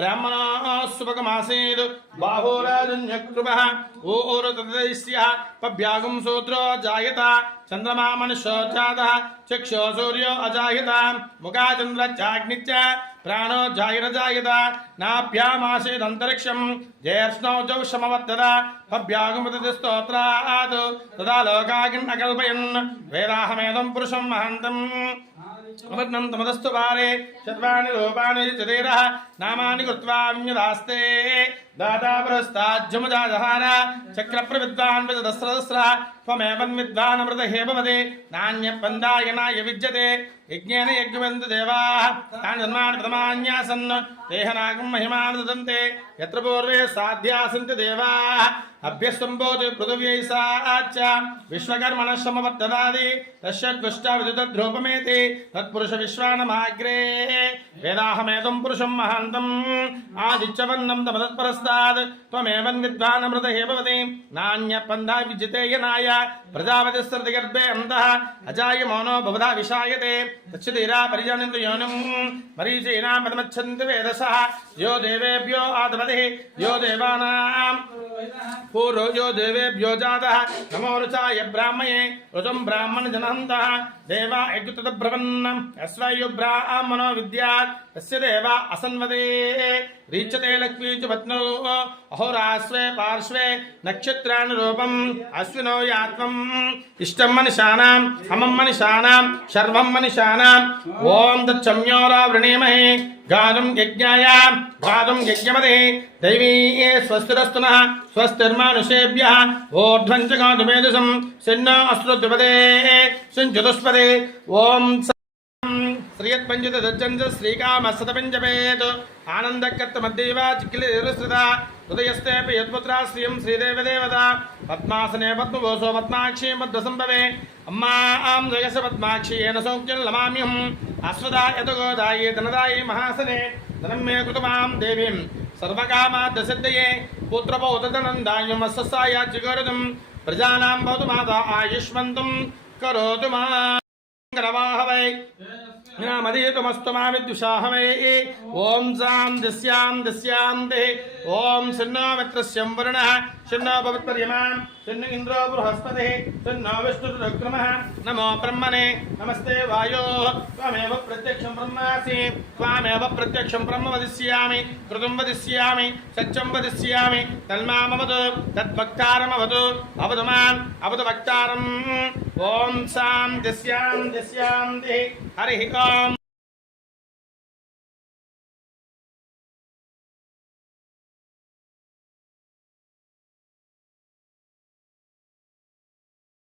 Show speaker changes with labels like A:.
A: బ్రాహ్మణోస్సుభగమాసీద్ బాహోరాజన్యకృపः ఓరతదైస్యः పభ్యాగం సూత్రో జాయత చంద్రమా మనుష్యో జాతः చక్షో సూర్యో అజాయత ముఖా చంద్రచాగ్నిచ్చ ప్రాణో జాయిర జాయత నాభ్యామాసీదంతరిక్షం జయర్ష్ణౌ జౌషమవర్ధద పభ్యాగమృత స్తోత్రాత్ తదా లోకాగిన్ అకల్పయన్ వేదాహమేదం పురుషం అమర్ణం అవర్ణం తమదస్తు వారే శర్వాణి రూపాణి చదేర నామాని కృత్వా విన్యదాస్తే దాతాపరస్తాజ్యముదాజహార చక్రప్రవిద్వాన్ విదస్రదస్ర త్వమేవన్ విద్వానమృత హేమవదే నాణ్యపందాయనాయ విద్యతే యజ్ఞేన యజ్ఞవంతు దేవా తాని జన్మాని ప్రథమాన్యాసన్ దేహనాగం మహిమానుదంతే ఎత్ర పూర్వే సాధ్యా సంతి దేవాः అభ్యస్తంబోధి పృథివ్యై సాచ విశ్వకర్మణ సమవర్తనాది తస్య దుష్ట తస్యద్విష్ట విదుతద్రూపమేతి తత్పురుష విశ్వానమాగ్రే. वेदाहमेतम पुरुषम महांतम आदिच्यवन्नम तमदत्परस्ताद त्वमेवन विद्वान अमृत हेभवति नान्य पन्धा विजिते यनाय। प्रजापति सृतिगर्भे अंतः अजाय मौनो भवदा विषायते। तच्छदिरा परिजनन्त योनिम मरीचीना मदमच्छन्त वेदसः। यो देवेभ्यो आदमति। यो देवानाम्। पूर्व यो देवेभ्यो जातः। नमोरुचाय ब्राह्मये रुचम् ब्राह्मण जनहन्तः देवा यज्ञतद्भ्रमन्नम् अस्वायु ब्राह्मणो विद्यात्। బ్రాహ్మణో విద్యాత్ తస్య దేవ అసన్వదే రీచతే లక్ష్మీ చ పత్నో అహోరాశ్వే పార్శ్వే నక్షత్రానురూపం అశ్వినో యాత్వం ఇష్టం మనిషానాం హమం మనిషానాం శర్వం మనిషానాం ఓం తచ్చమ్యోరా వృణీమహే గానం యజ్ఞాయ గానం యజ్ఞమదే దైవీ స్వస్తిరస్తున స్వస్తిర్మానుషేభ్య ఓర్ధ్వం చ గాతుమేదసం సిన్న అశ్రుద్విపదే సంచతుష్పదే ఓం శ్రీయత్పంచత దజ్జంజ శ్రీకామస్తపంచపేత్ ఆనందకర్తమద్దేవ చిక్కిలిరుసృత. హృదయస్థేపి యత్పుత్రా శ్రియం శ్రీదేవదేవత. పద్మాసనే పద్మభోసో పద్మాక్షి మధ్వసంభవే అమ్మా ఆం జయస పద్మాక్షి ఏన సౌఖ్యం లమామ్యం అశ్వదాయత గోదాయే ధనదాయే మహాసనే. ధనం మే కృతమాం దేవీం. సర్వకామాద్దసిద్ధయే పుత్రపౌతనందాయం అస్సాయ చిగరుదం. ప్రజానాం భవతు మాత ఆయుష్మంతం కరోతు మా గ్రవాహవై నామదీతుమస్తు మా విద్యుషాహవై ఓం సాం దస్యాం దస్యాం దే ఓం శన్నో మిత్రస్యం వరుణః శన్నో భవత్పర్యమాం శన్న ఇంద్రో బృహస్పతి శన్నో విష్ణురుక్రమః నమో బ్రహ్మణే నమస్తే వాయో త్వమేవ ప్రత్యక్షం బ్రహ్మాసి త్వామేవ ప్రత్యక్షం బ్రహ్మ వదిష్యామి కృతం వదిష్యామి సత్యం ॐ सां दिश्यां दिश्यां दि हरिः ओम्